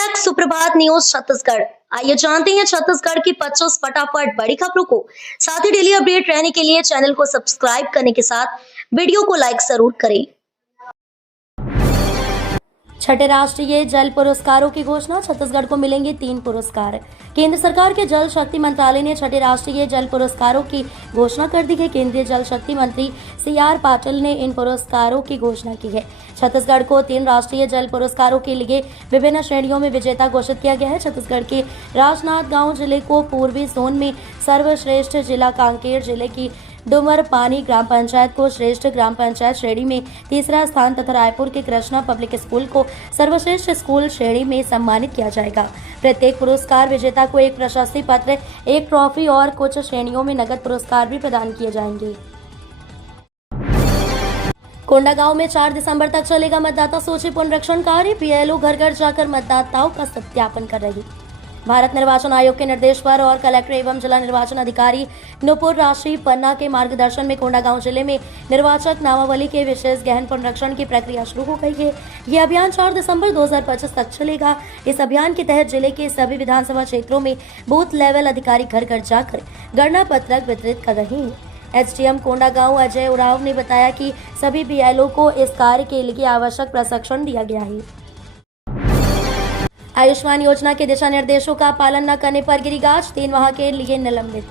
Back सुप्रभात news Chhattisgarh. आइए जानते हैं छत्तीसगढ़ की 25 फटाफट बड़ी खबरों को। साथ ही डेली अपडेट रहने के लिए चैनल को सब्सक्राइब करने के साथ वीडियो को लाइक जरूर करें। छठे राष्ट्रीय जल पुरस्कारों की घोषणा। छत्तीसगढ़ को मिलेंगे 3 पुरस्कार। केंद्र सरकार के जल शक्ति मंत्रालय ने छठे राष्ट्रीय जल पुरस्कारों की घोषणा कर दी है। केंद्रीय जल शक्ति मंत्री CR पाटिल ने इन पुरस्कारों की घोषणा की है। छत्तीसगढ़ को 3 राष्ट्रीय जल पुरस्कारों के लिए विभिन्न श्रेणियों में विजेता घोषित किया गया है। छत्तीसगढ़ के राजनांदगांव जिले को पूर्वी जोन में सर्वश्रेष्ठ जिला, कांकेर जिले की डुमरपानी ग्राम पंचायत को श्रेष्ठ ग्राम पंचायत श्रेणी में तीसरा स्थान तथा रायपुर के कृष्णा पब्लिक स्कूल को सर्वश्रेष्ठ स्कूल श्रेणी में सम्मानित किया जाएगा। प्रत्येक पुरस्कार विजेता को एक प्रशस्ति पत्र, एक ट्रॉफी और कुछ श्रेणियों में नगद पुरस्कार भी प्रदान किए जाएंगे। कोंडागांव में 4 दिसंबर तक चलेगा मतदाता सूची पुनरीक्षण कार्य। BLO घर घर जाकर मतदाताओं का सत्यापन कर रही। भारत निर्वाचन आयोग के निर्देश पर और कलेक्टर एवं जिला निर्वाचन अधिकारी नुपुर राशि पन्ना के मार्गदर्शन में कोंडागांव जिले में निर्वाचक नामावली के विशेष गहन पुनरीक्षण की प्रक्रिया शुरू हो गई है। यह अभियान 4 दिसंबर 2025 तक चलेगा। इस अभियान के तहत जिले के सभी विधानसभा क्षेत्रों में बूथ लेवल अधिकारी घर घर जाकर गणना पत्रक वितरित कर रहे हैं। SDM कोंडागांव अजय उरांव ने बताया कि सभी BLO को इस कार्य के लिए आवश्यक प्रशिक्षण दिया गया है। आयुष्मान योजना के दिशा निर्देशों का पालन न करने पर गिरी गाज, 3 माह के लिए निलंबित।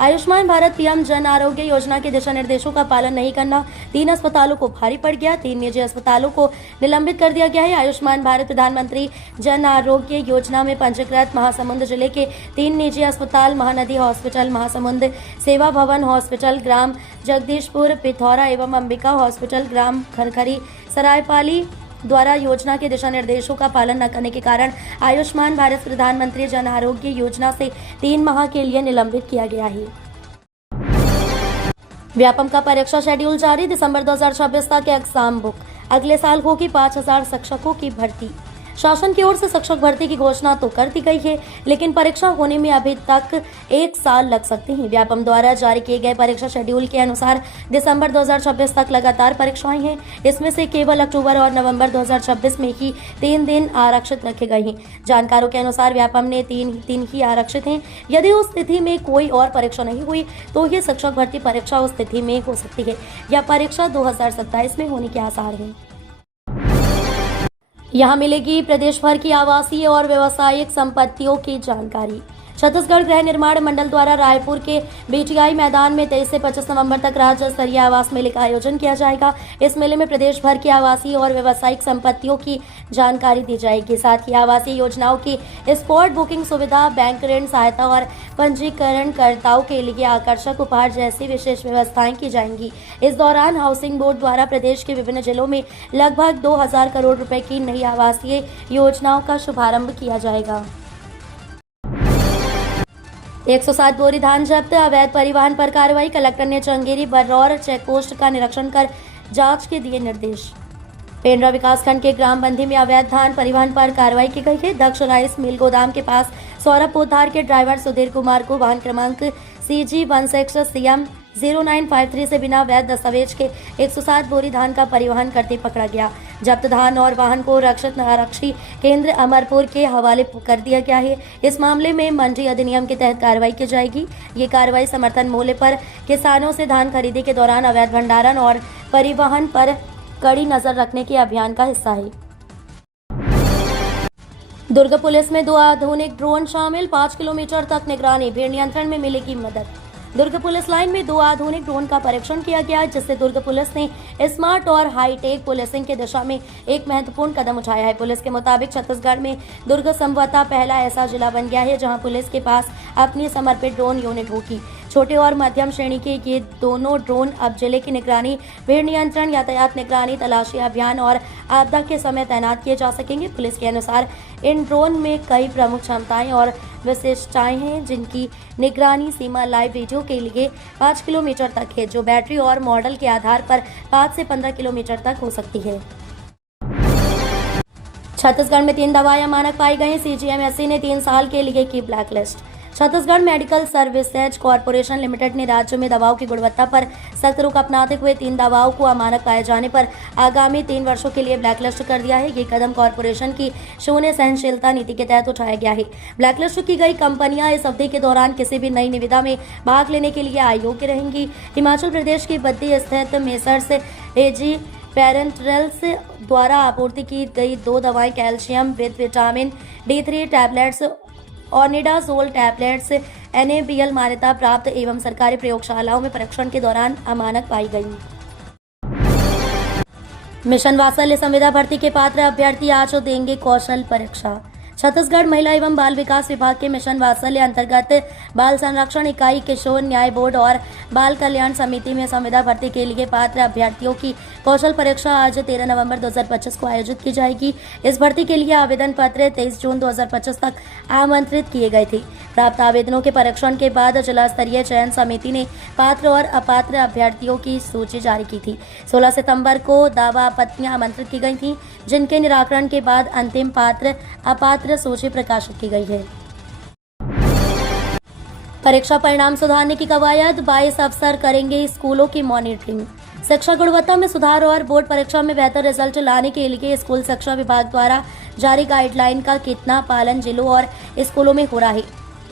आयुष्मान भारत PM जन आरोग्य योजना के दिशा निर्देशों का पालन नहीं करना 3 अस्पतालों को भारी पड़ गया। 3 निजी अस्पतालों को निलंबित कर दिया गया है। आयुष्मान भारत प्रधानमंत्री जन आरोग्य योजना में पंजीकृत महासमुंद जिले के 3 निजी अस्पताल महानदी हॉस्पिटल महासमुंद, सेवा भवन हॉस्पिटल ग्राम जगदीशपुर पिथौरा एवं अंबिका हॉस्पिटल ग्राम खरखरी सरायपाली द्वारा योजना के दिशा निर्देशों का पालन न करने के कारण आयुष्मान भारत प्रधानमंत्री जन आरोग्य योजना से 3 माह के लिए निलंबित किया गया है। व्यापम का परीक्षा शेड्यूल जारी। दिसंबर 2026 तक एग्जाम बुक। अगले साल होगी 5000 शिक्षकों की भर्ती। शासन की ओर से शिक्षक भर्ती की घोषणा तो कर दी गई है, लेकिन परीक्षा होने में अभी तक 1 साल लग सकते हैं। व्यापम द्वारा जारी किए गए परीक्षा शेड्यूल के अनुसार दिसंबर 2026 तक लगातार परीक्षाएं हैं। इसमें से केवल अक्टूबर और नवंबर 2026 में ही 3 दिन आरक्षित रखे गए हैं। जानकारों के अनुसार व्यापम ने 3 दिन ही आरक्षित हैं। यदि उस तिथि में कोई और परीक्षा नहीं हुई तो ये शिक्षक भर्ती परीक्षा उस तिथि में हो सकती है या परीक्षा 2027 में होने के आसार हैं। यहाँ मिलेगी प्रदेश भर की आवासीय और व्यावसायिक संपत्तियों की जानकारी। छत्तीसगढ़ गृह निर्माण मंडल द्वारा रायपुर के BTI मैदान में 23 से 25 नवंबर तक राज्य स्तरीय आवास मेले का आयोजन किया जाएगा। इस मेले में प्रदेश भर की आवासीय और व्यावसायिक संपत्तियों की जानकारी दी जाएगी। साथ ही आवासीय योजनाओं की स्पॉट बुकिंग सुविधा, बैंक ऋण सहायता और पंजीकरणकर्ताओं के लिए आकर्षक उपहार जैसी विशेष व्यवस्थाएं की जाएंगी। इस दौरान हाउसिंग बोर्ड द्वारा प्रदेश के विभिन्न जिलों में लगभग 2000 करोड़ रुपए की नई आवासीय योजनाओं का शुभारंभ किया जाएगा। 107 बोरी धान जब्त। अवैध परिवहन पर कार्रवाई। कलेक्टर ने चंगेरी बर्रौर चेकपोस्ट का निरीक्षण कर जांच के दिए निर्देश। पेंड्रा विकासखंड के ग्राम बंधी में अवैध धान परिवहन पर कार्रवाई की गई है। दक्ष राइस मिल गोदाम के पास सौरभ पोद्दार के ड्राइवर सुधीर कुमार को वाहन क्रमांक CG16CM 0953 से बिना वैध दस्तावेज के 107 बोरी धान का परिवहन करते पकड़ा गया। जब्त धान और वाहन को रक्षित आरक्षी केंद्र अमरपुर के हवाले कर दिया गया है। इस मामले में मंडी अधिनियम के तहत कार्रवाई की जाएगी। ये कार्रवाई समर्थन मूल्य पर किसानों से धान खरीदी के दौरान अवैध भंडारण और परिवहन पर कड़ी नजर रखने के अभियान का हिस्सा है। दुर्ग पुलिस में 2 आधुनिक ड्रोन शामिल। 5 किलोमीटर तक निगरानी, भीड़ नियंत्रण में मिलेगी मदद। दुर्ग पुलिस लाइन में 2 आधुनिक ड्रोन का परीक्षण किया गया, जिससे दुर्ग पुलिस ने स्मार्ट और हाईटेक पुलिसिंग की दिशा में एक महत्वपूर्ण कदम उठाया है। पुलिस के मुताबिक छत्तीसगढ़ में दुर्ग संभवतः पहला ऐसा जिला बन गया है जहां पुलिस के पास अपनी समर्पित ड्रोन यूनिट होगी। छोटे और मध्यम श्रेणी के ये दोनों ड्रोन अब जिले की निगरानी, भीड़ नियंत्रण, यातायात निगरानी, तलाशी अभियान और आपदा के समय तैनात किए जा सकेंगे। पुलिस के अनुसार इन ड्रोन में कई प्रमुख क्षमताएं और विशिष्टताएं हैं, जिनकी निगरानी सीमा लाइव वीडियो के लिए 5 किलोमीटर तक है, जो बैटरी और मॉडल के आधार पर 5 से 15 किलोमीटर तक हो सकती है। छत्तीसगढ़ में 3 दवाएं मानक पाई गई। CGMSC ने 3 साल के लिए की blacklist. Chhattisgarh medical services corporation limited ने राज्य में दवाओं की गुणवत्ता पर सख्त रुख अपनाते हुए 3 दवाओं को अमानक पाए जाने पर आगामी 3 वर्षों के लिए ब्लैकलिस्ट कर दिया है। ये कदम कॉरपोरेशन की शून्य सहनशीलता नीति के तहत उठाया गया है। ब्लैकलिस्ट की गई कंपनियां इस अवधि के दौरान किसी भी नई निविदा में भाग लेने के लिए अयोग्य रहेंगी। हिमाचल प्रदेश की बद्दी स्थित मेसर्स एजी पेरेंटल्स द्वारा आपूर्ति की गई 2 दवाएं calcium with vitamin D3 tablets और निडाजोल टैबलेट्स NABL मान्यता प्राप्त एवं सरकारी प्रयोगशालाओं में परीक्षण के दौरान अमानक पाई गई। मिशन वात्सल्य संविदा भर्ती के पात्र अभ्यर्थी आज देंगे कौशल परीक्षा। छत्तीसगढ़ महिला एवं बाल विकास विभाग के मिशन वात्सल्य अंतर्गत बाल संरक्षण इकाई, किशोर न्याय बोर्ड और बाल कल्याण समिति में संविदा भर्ती के लिए पात्र अभ्यर्थियों की कौशल परीक्षा आज 13 नवंबर 2025 को आयोजित की जाएगी। इस भर्ती के लिए आवेदन पत्र 23 जून 2025 तक आमंत्रित किए गए थे। प्राप्त आवेदनों के परीक्षण के बाद जिला स्तरीय चयन समिति ने पात्र और अपात्र अभ्यर्थियों की सूची जारी की थी। 16 सितंबर को दावा आपत्तियां आमंत्रित की गई थीं, जिनके निराकरण के बाद अंतिम पात्र अपात्र सूची प्रकाशित की गई है। परीक्षा परिणाम सुधारने की कवायद, 22 अफसर करेंगे स्कूलों की मॉनिटरिंग। शिक्षा गुणवत्ता में सुधार और बोर्ड परीक्षा में बेहतर रिजल्ट लाने के लिए स्कूल शिक्षा विभाग द्वारा जारी गाइडलाइन का कितना पालन जिलों और स्कूलों में हो रहा है,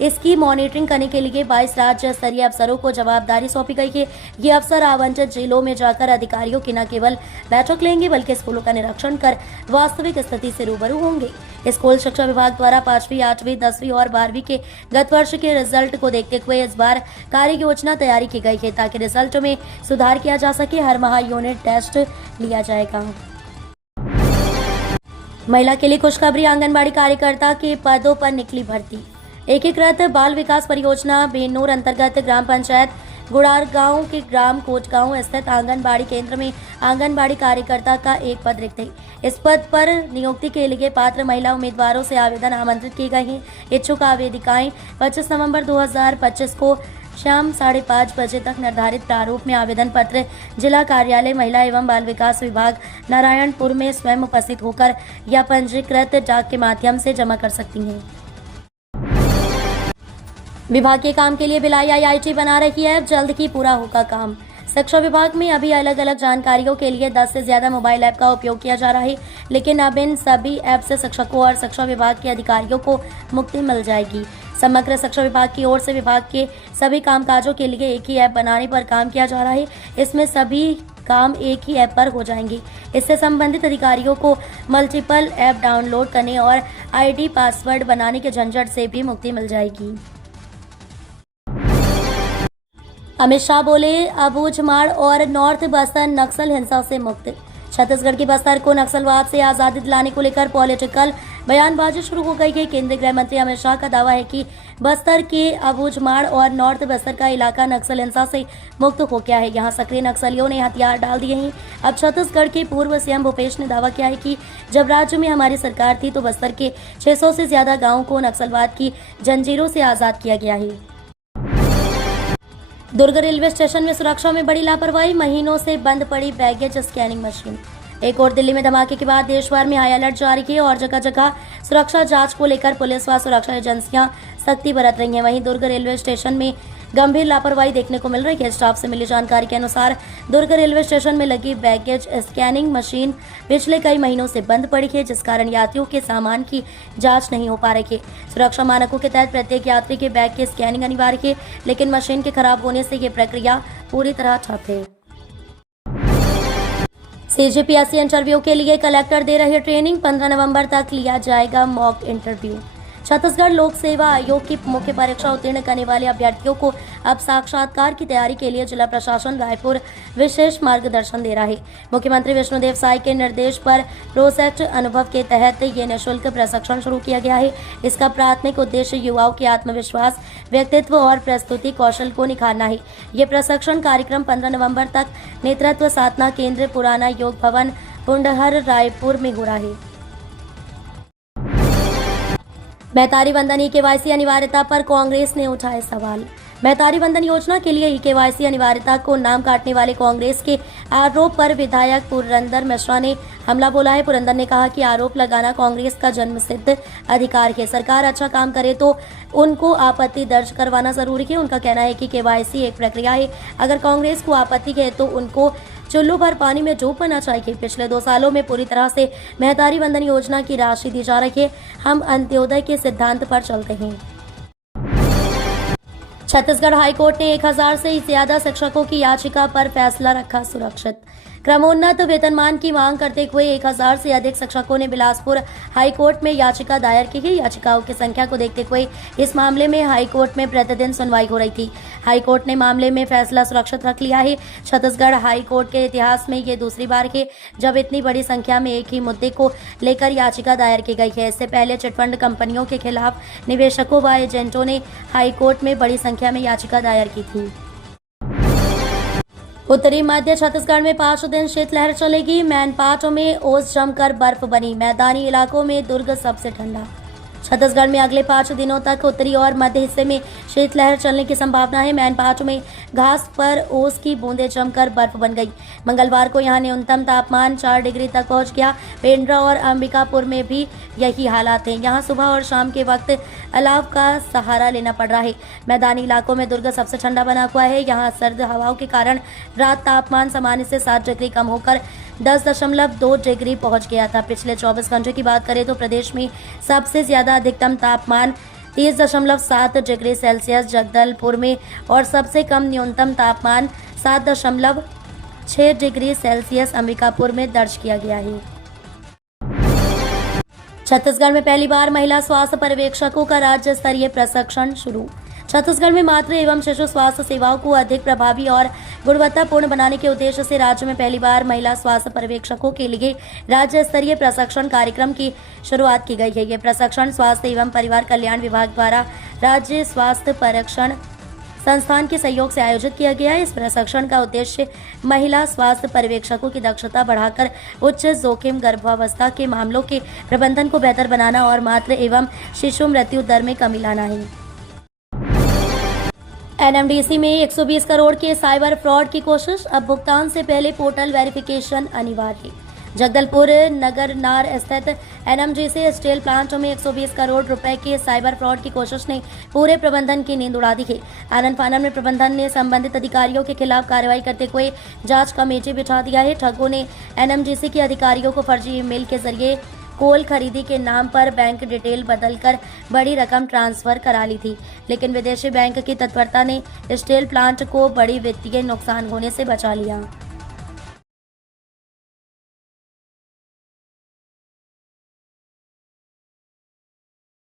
इसकी मॉनिटरिंग करने के लिए 22 राज्य स्तरीय अफसरों को जवाबदारी सौंपी गई है। ये अफसर आवंटित जिलों में जाकर अधिकारियों की न केवल बैठक लेंगे बल्कि स्कूलों का निरीक्षण कर वास्तविक स्थिति से रूबरू होंगे। स्कूल शिक्षा विभाग द्वारा 5वीं, 8वीं, 10वीं और 12वीं के गत वर्ष के रिजल्ट को देखते हुए इस बार कार्य योजना तैयारी की गई है ताकि रिजल्ट में सुधार किया जा सके। हर माह यूनिट टेस्ट लिया जाएगा। महिला के लिए खुशखबरी, आंगनबाड़ी कार्यकर्ता के पदों पर निकली भर्ती। एकीकृत बाल विकास परियोजना बेनूर अंतर्गत ग्राम पंचायत गुड़ार गांव के ग्राम कोटगांव स्थित आंगनबाड़ी केंद्र में आंगनबाड़ी कार्यकर्ता का एक पद रिक्त है। इस पद पर नियुक्ति के लिए पात्र महिला उम्मीदवारों से आवेदन आमंत्रित किए गए हैं। इच्छुक आवेदिकाएं 25 नवंबर 2025 को शाम 5:30 बजे तक निर्धारित प्रारूप में आवेदन पत्र जिला कार्यालय महिला एवं बाल विकास विभाग नारायणपुर में स्वयं उपस्थित होकर या पंजीकृत डाक के माध्यम से जमा कर सकती हैं। विभाग के काम के लिए भिलाई IIT बना रही है, जल्द ही पूरा होगा काम। शिक्षा विभाग में अभी अलग अलग जानकारियों के लिए 10 से ज्यादा मोबाइल ऐप का उपयोग किया जा रहा है, लेकिन अब इन सभी ऐप से शिक्षकों और शिक्षा विभाग के अधिकारियों को मुक्ति मिल जाएगी। समग्र शिक्षा विभाग की ओर से विभाग के सभी कामकाजों के लिए एक ही ऐप बनाने पर काम किया जा रहा है। इसमें सभी काम एक ही ऐप पर हो जाएंगे। इससे संबंधित अधिकारियों को मल्टीपल ऐप डाउनलोड करने और ID पासवर्ड बनाने के झंझट से भी मुक्ति मिल जाएगी। अमित शाह बोले, अबूझमाड़ और नॉर्थ बस्तर नक्सल हिंसा से मुक्त। छत्तीसगढ़ की बस्तर को नक्सलवाद से आजादी दिलाने को लेकर पॉलिटिकल बयानबाजी शुरू हो गई है। केंद्रीय गृह मंत्री अमित शाह का दावा है कि बस्तर के अबूझमाड़ और नॉर्थ बस्तर का इलाका नक्सल हिंसा से मुक्त हो गया है। यहाँ सक्रिय नक्सलियों ने हथियार डाल दिए हैं। अब छत्तीसगढ़ के पूर्व CM भूपेश ने दावा किया है कि जब राज्य में हमारी सरकार थी तो बस्तर के 600 से ज्यादा गाँवों को नक्सलवाद की जंजीरों से आजाद किया गया है। दुर्ग रेलवे स्टेशन में सुरक्षा में बड़ी लापरवाही, महीनों से बंद पड़ी बैगेज स्कैनिंग मशीन। एक और दिल्ली में धमाके के बाद देश भर में हाई अलर्ट जारी किए और जगह जगह सुरक्षा जांच को लेकर पुलिस व सुरक्षा एजेंसियां सख्ती बरत रही हैं। वहीं दुर्ग रेलवे स्टेशन में गंभीर लापरवाही देखने को मिल रही है। स्टाफ से मिली जानकारी के अनुसार दुर्ग रेलवे स्टेशन में लगी बैगेज स्कैनिंग मशीन पिछले कई महीनों से बंद पड़ी है, जिस कारण यात्रियों के सामान की जांच नहीं हो पा रही है। सुरक्षा मानकों के तहत प्रत्येक यात्री के बैग की स्कैनिंग अनिवार्य है, लेकिन मशीन के खराब होने से ये प्रक्रिया पूरी तरह ठप है। CGPSC इंटरव्यू के लिए कलेक्टर दे रहे ट्रेनिंग, 15 नवंबर तक लिया जाएगा मॉक इंटरव्यू। छत्तीसगढ़ लोक सेवा आयोग की मुख्य परीक्षा उत्तीर्ण करने वाले अभ्यर्थियों को अब साक्षात्कार की तैयारी के लिए जिला प्रशासन रायपुर विशेष मार्गदर्शन दे रहा है। मुख्यमंत्री विष्णुदेव साय के निर्देश पर प्रोजेक्ट अनुभव के तहत ये निःशुल्क प्रशिक्षण शुरू किया गया है। इसका प्राथमिक उद्देश्य युवाओं के आत्मविश्वास, व्यक्तित्व और प्रस्तुति कौशल को निखारना है। ये प्रशिक्षण कार्यक्रम 15 नवम्बर तक नेतृत्व साधना केंद्र पुराना योग भवन पुंडहर रायपुर में हो रहा है। बेहतारी वंदन KYC अनिवार्यता पर कांग्रेस ने उठाए सवाल। महतारी वंदन योजना के लिए केवाईसी अनिवार्यता को नाम काटने वाले कांग्रेस के आरोप पर विधायक पुरंदर मिश्रा ने हमला बोला है। पुरंदर ने कहा कि आरोप लगाना कांग्रेस का जन्मसिद्ध अधिकार है। सरकार अच्छा काम करे तो उनको आपत्ति दर्ज करवाना जरूरी है। उनका कहना है कि केवाईसी एक प्रक्रिया है। अगर कांग्रेस को आपत्ति है तो उनको चुल्लू भर पानी में डूबना चाहिए। पिछले 2 सालों में पूरी तरह से महतारी वंदन योजना की राशि दी जा रही है। हम अंत्योदय के सिद्धांत पर चलते हैं। छत्तीसगढ़ हाईकोर्ट ने 1000 से ज्यादा शिक्षकों की याचिका पर फैसला रखा सुरक्षित। क्रमोन्नत वेतनमान की मांग करते हुए 1000 से अधिक शिक्षकों ने बिलासपुर हाईकोर्ट में याचिका दायर की है। याचिकाओं की संख्या को देखते हुए इस मामले में हाईकोर्ट में प्रतिदिन सुनवाई हो रही थी। हाईकोर्ट ने मामले में फैसला सुरक्षित रख लिया है। छत्तीसगढ़ हाईकोर्ट के इतिहास में ये दूसरी बार है जब इतनी बड़ी संख्या में एक ही मुद्दे को लेकर याचिका दायर की गई है। इससे पहले चिटफंड कंपनियों के खिलाफ निवेशकों व एजेंटों ने हाईकोर्ट में बड़ी संख्या में याचिका दायर की थी। उत्तरी मध्य छत्तीसगढ़ में 5 दिन शीतलहर चलेगी। मैनपाटों में ओस जमकर बर्फ बनी। मैदानी इलाकों में दुर्ग सबसे ठंडा। छत्तीसगढ़ में अगले 5 दिनों तक उत्तरी और मध्य हिस्से में शीतलहर चलने की संभावना है। मैनपाटों में घास पर ओस की बूंदें जमकर बर्फ बन गई। मंगलवार को यहां न्यूनतम तापमान 4 डिग्री तक पहुंच गया। पेंड्रा और अंबिकापुर में भी यही हालात हैं। यहां सुबह और शाम के वक्त अलाव का सहारा लेना पड़ रहा है। मैदानी इलाकों में दुर्ग सबसे ठंडा बना हुआ है। यहाँ सर्द हवाओं के कारण रात तापमान सामान्य से 7 डिग्री कम होकर 10.2 डिग्री पहुंच गया था। पिछले 24 घंटे की बात करें तो प्रदेश में सबसे ज्यादा अधिकतम तापमान 30.7 डिग्री सेल्सियस जगदलपुर में और सबसे कम न्यूनतम तापमान 7.6 डिग्री सेल्सियस अंबिकापुर में दर्ज किया गया है। छत्तीसगढ़ में पहली बार महिला स्वास्थ्य पर्यवेक्षकों का राज्य स्तरीय प्रशिक्षण शुरू। छत्तीसगढ़ में मातृ एवं शिशु स्वास्थ्य सेवाओं को अधिक प्रभावी और गुणवत्तापूर्ण बनाने के उद्देश्य से राज्य में पहली बार महिला स्वास्थ्य पर्यवेक्षकों के लिए राज्य स्तरीय प्रशिक्षण कार्यक्रम की शुरुआत की गई है। ये प्रशिक्षण स्वास्थ्य एवं परिवार कल्याण विभाग द्वारा राज्य स्वास्थ्य परीक्षण संस्थान के सहयोग से आयोजित किया गया है। इस प्रशिक्षण का उद्देश्य महिला स्वास्थ्य पर्यवेक्षकों की दक्षता बढ़ाकर उच्च जोखिम गर्भावस्था के मामलों के प्रबंधन को बेहतर बनाना और मातृ एवं शिशु मृत्यु दर में कमी लाना है। एनएमडीसी में 120 करोड़ के साइबर फ्रॉड की कोशिश। अब भुगतान से पहले पोर्टल वेरिफिकेशन अनिवार्य। जगदलपुर नगर नार स्थित एनएमडीसी स्टील प्लांट में 120 करोड़ रुपए के साइबर फ्रॉड की कोशिश ने पूरे प्रबंधन की नींद उड़ा दी है। आनंद फानन में प्रबंधन ने संबंधित अधिकारियों के खिलाफ कार्रवाई करते हुए जांच कमेटी बिठा दिया है। ठगों ने एनएमडीसी के अधिकारियों को फर्जी ईमेल के जरिए कोल खरीदी के नाम पर बैंक डिटेल बदलकर बड़ी रकम ट्रांसफर करा ली थी, लेकिन विदेशी बैंक की तत्परता ने स्टील प्लांट को बड़ी वित्तीय नुकसान होने से बचा लिया।